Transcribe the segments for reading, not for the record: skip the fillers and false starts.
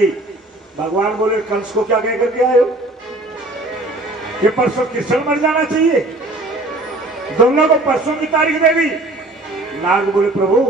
भगवान बोले कंस को क्या कह करके आए हो कि परसों कृष्ण मर जाना चाहिए, दोनों को परसों की तारीख दे दी। नाग बोले प्रभु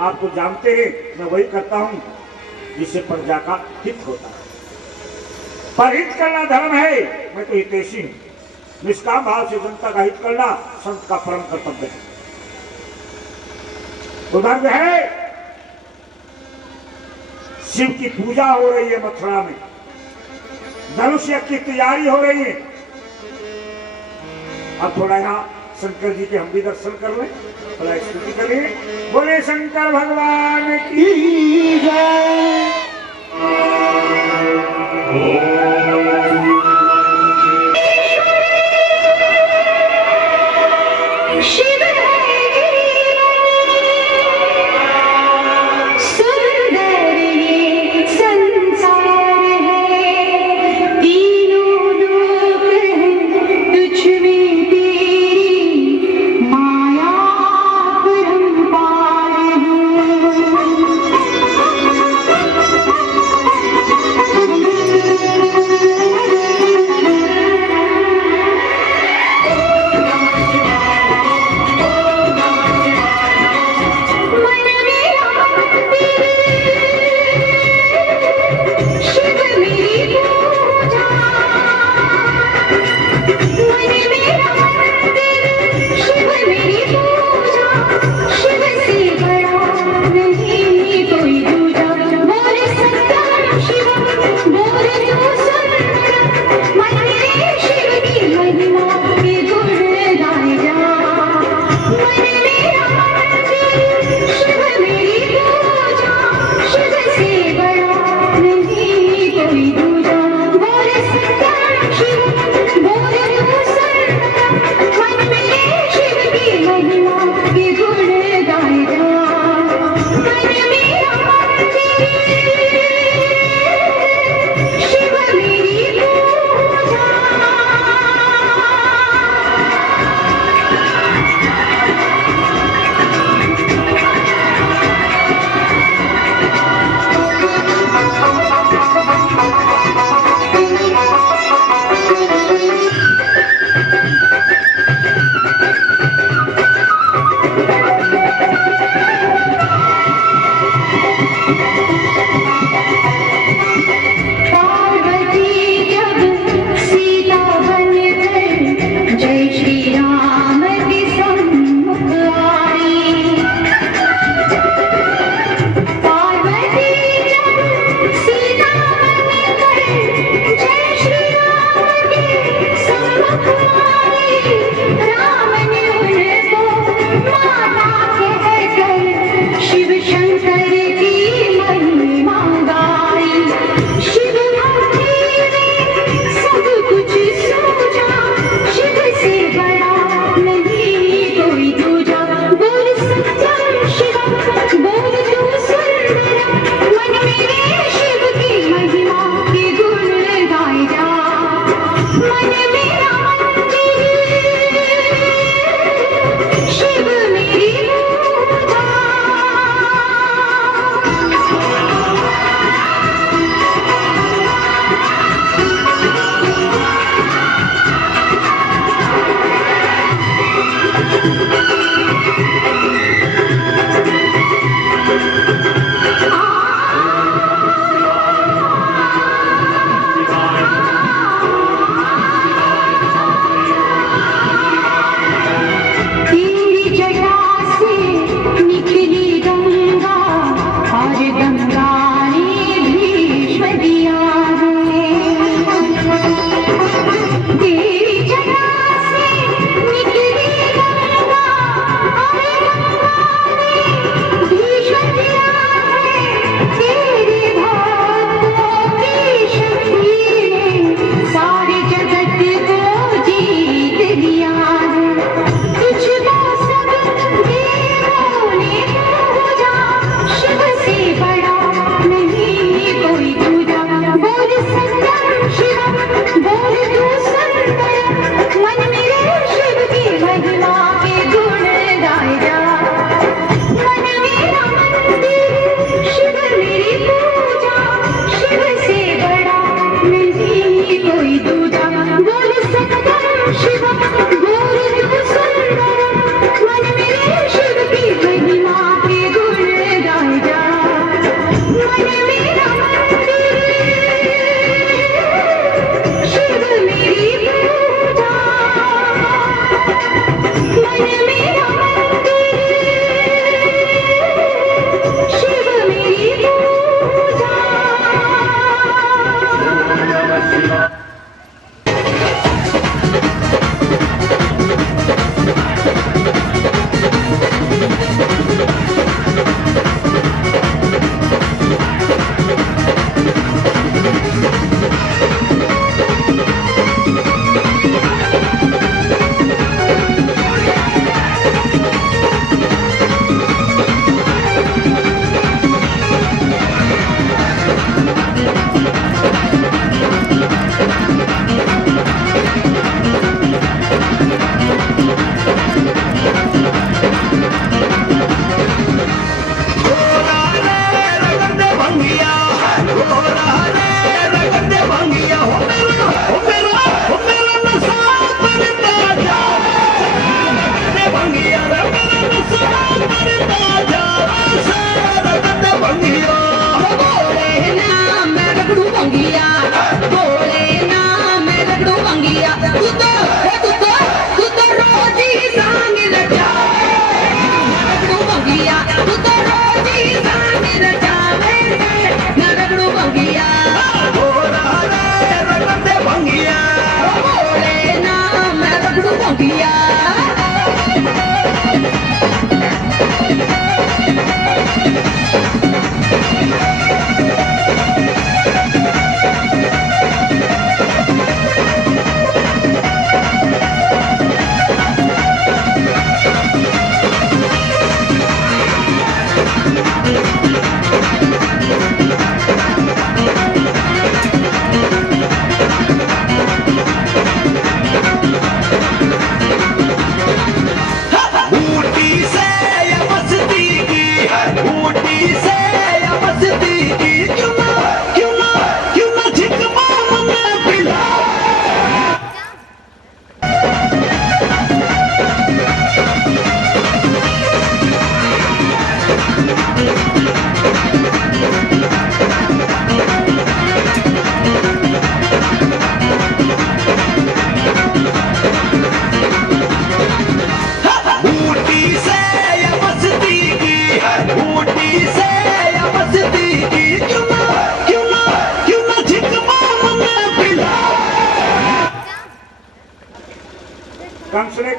आप तो जानते हैं मैं वही करता हूं जिससे प्रजा का हित होता है, पर हित करना धर्म है, मैं तो हितैषी हूं। निष्काम भाव से जनता का हित करना संत का परम कर्तव्य है। उधर है शिव की पूजा हो रही है, मथुरा में धनुष यज्ञ की तैयारी हो रही है। अब थोड़ा यहाँ शंकर जी के हम भी दर्शन कर लें, थोड़ा स्तुति करें। बोले शंकर भगवान की जय।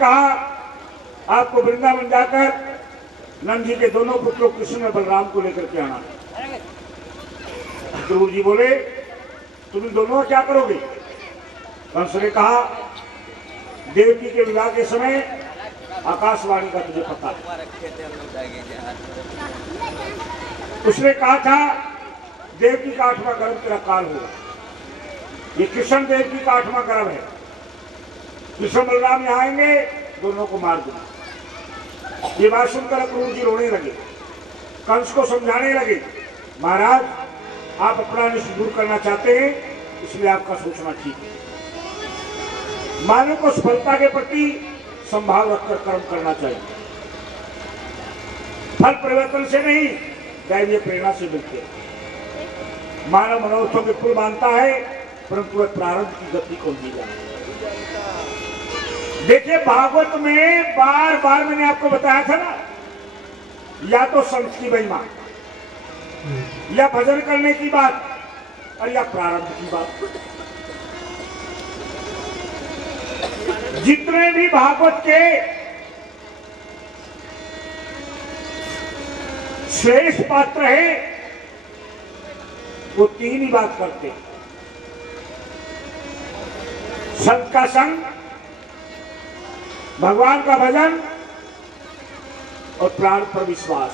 कहा आपको वृंदावन जाकर नंद जी के दोनों पुत्रों कृष्ण और बलराम को लेकर के आना। ध्रुव जी बोले तुम इन दोनों क्या करोगे? कंस ने कहा देवकी के विवाह के समय आकाशवाणी का तुझे पता है। उसने कहा था देवकी का 8वां गर्भ तेरा काल होगा। ये कृष्ण देवकी का 8वां गर्भ है। कृष्ण बलराम यहाँ आएंगे, दोनों को मार दूंगा। ये बात सुनकर अक्रूर जी रोने लगे, कंस को समझाने लगे महाराज आप अपना अनिष्ट दूर करना चाहते हैं, इसलिए आपका सोचना ठीक है। मानव को सफलता के प्रति संभाव रखकर कर्म करना चाहिए। फल परिवर्तन से नहीं, दैवीय प्रेरणा से मिलते हैं। मानव मनोरथों के पुल मानता है, परंतु वह प्रारंभ की गति को नहीं जानता। देखिए भागवत में बार बार मैंने आपको बताया था ना, या तो संत की महिमा, या भजन करने की बात, और या प्रारंभ की बात। जितने भी भागवत के श्रेष्ठ पात्र हैं वो 3 ही बात करते हैं, संत का संग, भगवान का भजन और प्राण पर विश्वास।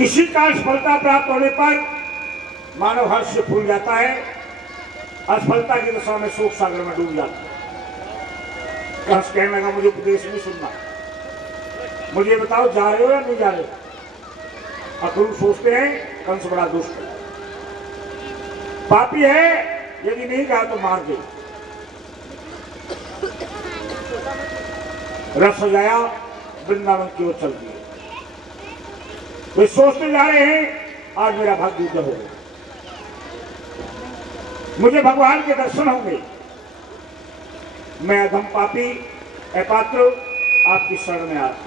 इसी का सफलता प्राप्त होने पर मानव हर्ष से फूल जाता है, असफलता की दशा में शोक सागर में डूब जाता है। कंस कहने लगा मुझे उपदेश नहीं सुनना, मुझे बताओ जा रहे हो या नहीं जा रहे हो? अक्रूर सोचते हैं कंस बड़ा दुष्ट है, पापी है, यदि नहीं कहा तो मार दे। रथ सजाया, वृंदावन की ओर चल दिए। वे सोचते जा रहे हैं आज मेरा भाग्य उदय होगा, मुझे भगवान के दर्शन होंगे। मैं अधम पापी अपात्र आपकी शरण में आता,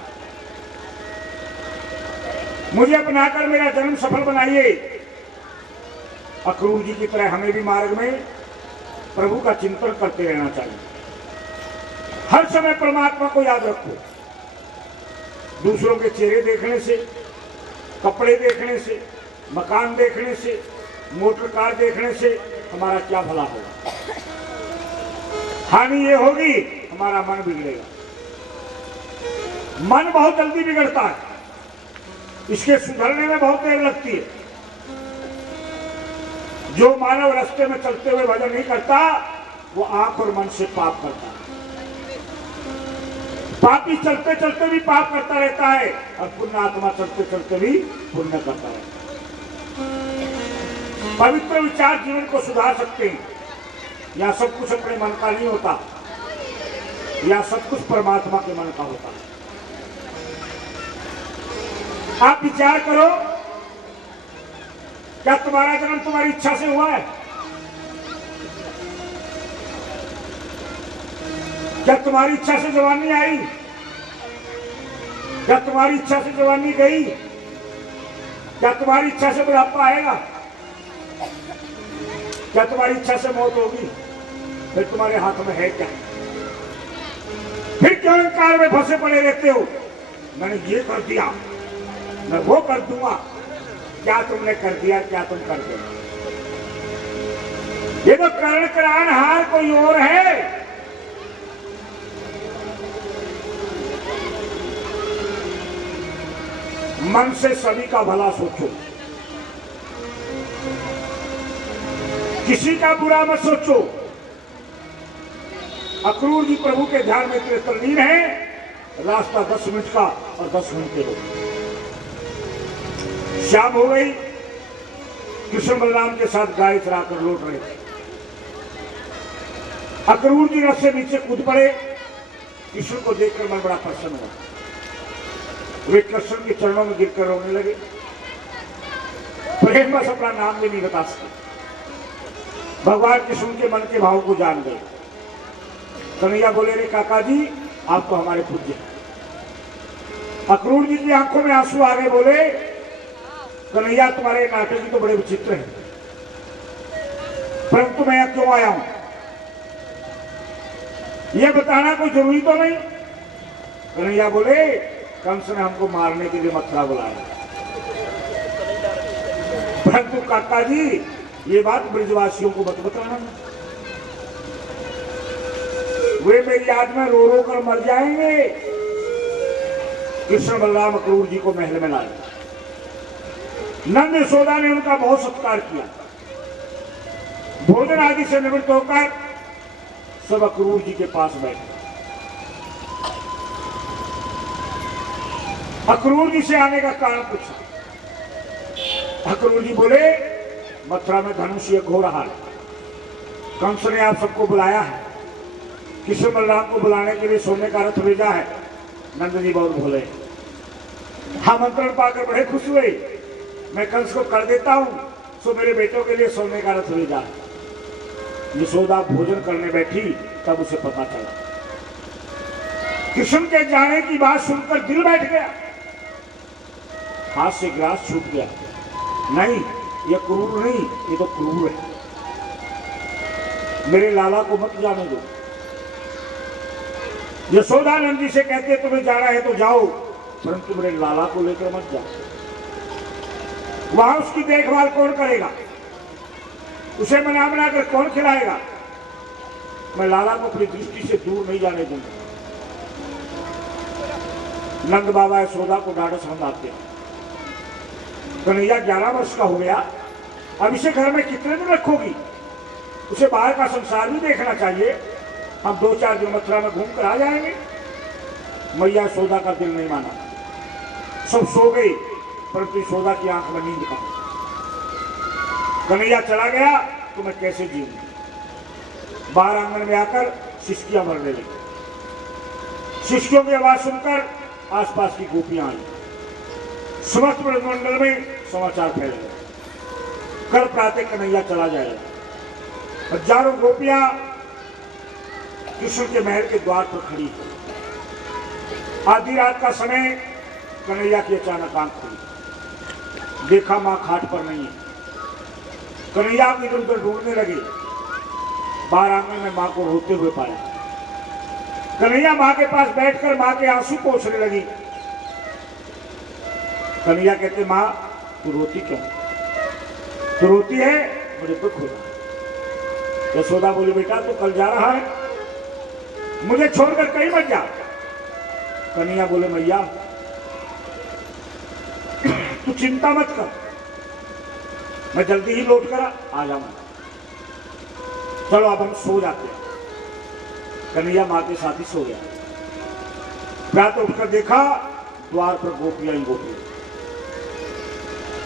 मुझे अपनाकर मेरा जन्म सफल बनाइए। अक्रूर जी की तरह हमें भी मार्ग में प्रभु का चिंतन करते रहना चाहिए। हर समय परमात्मा को याद रखो। दूसरों के चेहरे देखने से, कपड़े देखने से, मकान देखने से, मोटर कार देखने से हमारा क्या भला होगा? हानि ये होगी हमारा मन बिगड़ेगा। मन बहुत जल्दी बिगड़ता है, इसके सुधरने में बहुत देर लगती है। जो मानव रास्ते में चलते हुए भजन नहीं करता वो आंख और मन से पाप करता है। पापी चलते चलते भी पाप करता रहता है और पुण्य आत्मा चलते चलते भी पुण्य करता रहता है। पवित्र विचार जीवन को सुधार सकते हैं। या सब कुछ अपने मन का नहीं होता, या सब कुछ परमात्मा के मन का होता है। आप विचार करो, क्या तुम्हारा जन्म तुम्हारी इच्छा से हुआ है? क्या तुम्हारी इच्छा से जवानी आई? क्या तुम्हारी इच्छा से जवानी गई? क्या तुम्हारी इच्छा से बुढ़ापा आएगा? क्या तुम्हारी इच्छा से मौत होगी? फिर तुम्हारे हाथ में है क्या? फिर क्यों अहंकार में फंसे पड़े रहते हो? मैंने ये कर दिया, मैं वो कर दूंगा। क्या तुमने कर दिया, क्या तुम कर दो? ये तो कर्ण करान हार कोई और है। मन से सभी का भला सोचो, किसी का बुरा मत सोचो। अक्रूर जी प्रभु के ध्यान में इतने तल्लीन है, रास्ता 10 मिनट का और 10 मिनट के हो। शाम हो गई, कृष्ण बलराम के साथ गाय चरा कर लौट रहे थे। अक्रूर जी रथ से नीचे कूद पड़े। कृष्ण को देखकर मन बड़ा प्रसन्न हुआ। वे कृष्ण के चरणों में गिरकर रोने लगे। प्रेम बस अपना नाम भी नहीं बता सके। भगवान कृष्ण के मन के भाव को जान गए। कन्हैया बोले रे काका जी, आप तो हमारे पूज्य हैं। अक्रूर जी की आंखों में आंसू आ गए। बोले कन्हैया, तुम्हारे नाटक ही तो बड़े विचित्र हैं। परंतु मैं यहाँ क्यों आया हूं यह बताना कोई जरूरी तो नहीं। कन्हैया बोले कंस ने हमको मारने के लिए मथुरा बुलाया, परंतु काका जी ये बात ब्रजवासियों को मत बताना, वे मेरी याद में रो रो कर मर जाएंगे। कृष्ण बलराम अक्रूर जी को महल में लाए। नंद यशोदा ने उनका बहुत सत्कार किया। भोजन आदि से निवृत्त होकर सब अक्रूर जी के पास बैठे। अक्रूर जी से आने का कारण पूछा। अक्रूर जी बोले मथुरा में धनुष यज्ञ हो रहा है, कंस ने आप सबको बुलाया है, कृष्ण बलराम को बुलाने के लिए सोने का रथ भेजा है। नंद जी बहुत भोले, आमंत्रण पाकर बड़े खुश हुए। मैं कंस को कर देता हूं, सो मेरे बेटों के लिए सोने का रथ भेजा है। यशोदा भोजन करने बैठी तब उसे पता चला। कृष्ण के जाने की बात सुनकर दिल बैठ गया, हाथ से ग्रास छूट गया। नहीं ये क्रूर नहीं, ये तो क्रूर है, मेरे लाला को मत जाने दो। यशोदानंद जी से कहते तुम्हें जाना है तो जाओ, परंतु मेरे लाला को लेकर मत जाओ, वहां उसकी देखभाल कौन करेगा, उसे मना मना कर कौन खिलाएगा। मैं लाला को अपनी दृष्टि से दूर नहीं जाने दूंगा। नंद बाबा यशोदा को ढाढ़स समझाते हैं। कन्हैया 11 वर्ष का हो गया, अब इसे घर में कितने दिन रखोगी, उसे बाहर का संसार भी देखना चाहिए। हम 2-4 दिन मथुरा में घूम कर आ जाएंगे। मैया यशोदा का दिल नहीं माना, सब सो गई, परंतु यशोदा की आंख में नींद का। कन्हैया चला गया तो मैं कैसे जीऊंगी। बाहर आंगन में आकर सिसकियां मरने लगी। सिसकियों की आवाज सुनकर आसपास की गोपियां आई। समस्त ब्रजमंडल में समाचार फैल गए, कल प्रातः कन्हैया चला जाएगा। हजारों गोपियां कृष्ण के महल के द्वार पर खड़ी थी। आधी रात का समय कन्हैया की अचानक आंख खुली, देखा मां खाट पर नहीं है। कन्हैया इधर उधर ढूंढने लगे, बाहर आंगन में मां को रोते हुए पाया। कन्हैया मां के पास बैठकर मां के आंसू पोंछने लगी। कन्हैया कहते मां तू रोती क्यों, तू रोती है मुझे दुख हो रहा है। यशोदा बोली बेटा तू कल जा रहा है, मुझे छोड़कर कहीं मत जा। कन्हैया बोले मैया तू चिंता मत कर, मैं जल्दी ही लौट कर आ जाऊंगा, चलो अब हम सो जाते हैं। कन्हैया मां के साथ ही सो गया। प्रातः उठकर देखा द्वार पर गोपियां ही गोपियां।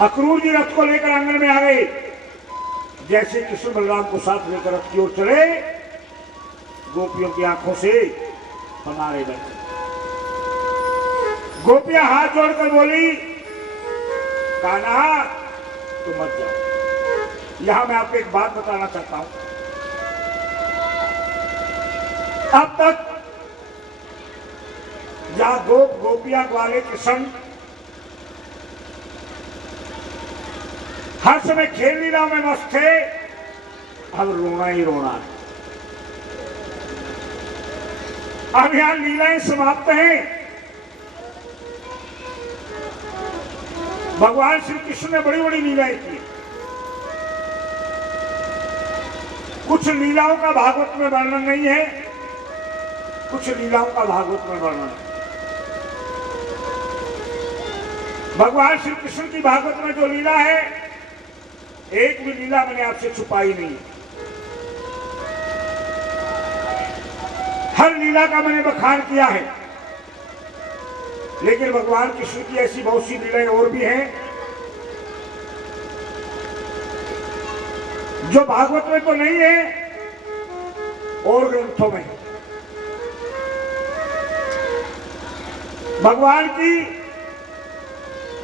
अक्रूर जी रथ को लेकर आंगन में आ गए। जैसे कृष्ण बलराम को साथ लेकर रथ की ओर चले, गोपियों की आंखों से पनारे बैठे। गोपियां हाथ जोड़कर बोली कान्हा तो मत जाओ। यहां मैं आपको एक बात बताना चाहता हूं। अब तक जहां गोपियां ग्वाले कृष्ण हर समय खेल लीला में मस्त थे, अब रोना ही रोना है। अब यहां लीलाएं समाप्त हैं। भगवान श्री कृष्ण ने बड़ी बड़ी लीलाएं की। कुछ लीलाओं का भागवत में वर्णन नहीं है, कुछ लीलाओं का भागवत में वर्णन है। भगवान श्री कृष्ण की भागवत में जो लीला है, एक भी लीला मैंने आपसे छुपाई नहीं। हर लीला का मैंने बखान किया है। लेकिन भगवान कृष्ण की ऐसी बहुत सी लीलाएं और भी हैं जो भागवत में तो नहीं है और ग्रंथों में है। भगवान की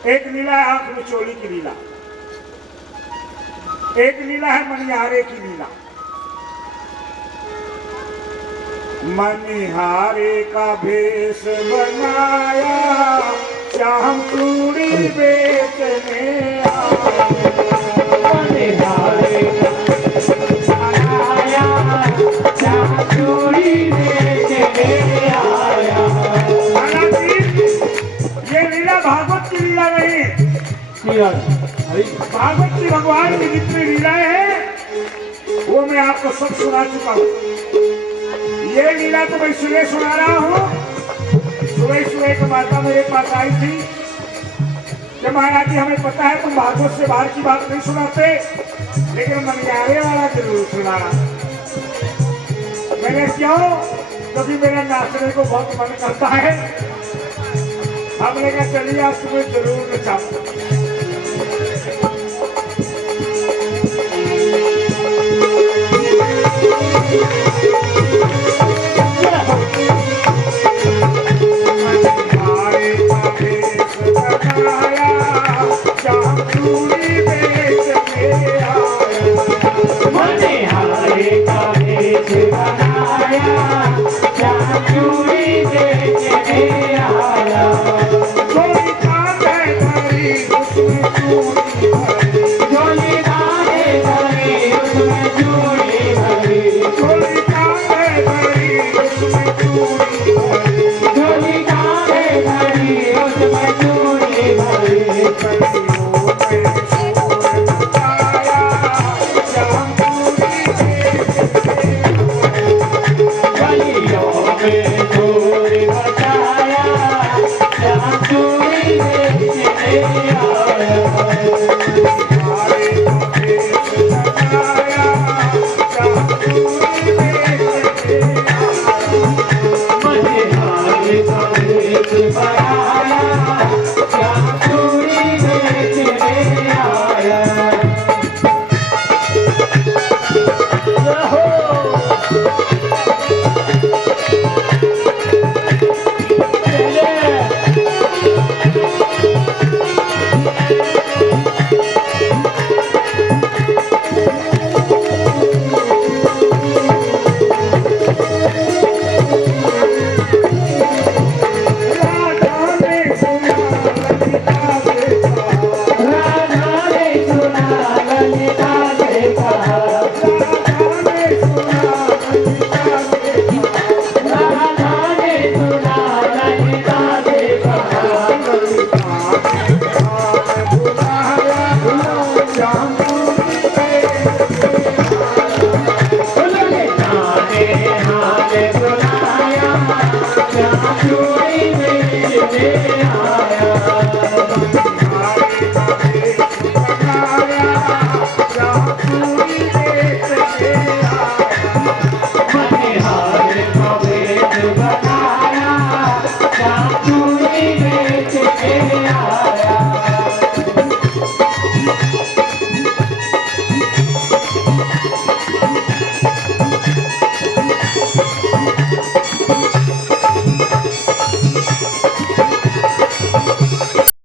एक लीला है आंख मिचोली की लीला, एक लीला है मनिहारे की लीला। मनिहारे का भेष बनाया, श्याम चूड़ी बेचने आए। मनिहारे भागवत की लीला नहीं, भागवत की भगवान की जितनी लीलाएं हैं वो मैं आपको सब सुना चुका हूँ। ये लीला तो मैं सुबह सुना रहा हूँ। सुबह सुबह एक माता मेरे पास आई थी कि महाराज जी हमें पता है तुम भागवत से बाहर की बात नहीं सुनाते, लेकिन मनियारे वाला जरूर सुनाना। मैंने क्यों? क्योंकि मेरा नाचने को बहुत मन करता है। हमने कहा चलिए आज तुम्हें जरूर नचाऊंगा। Yeah.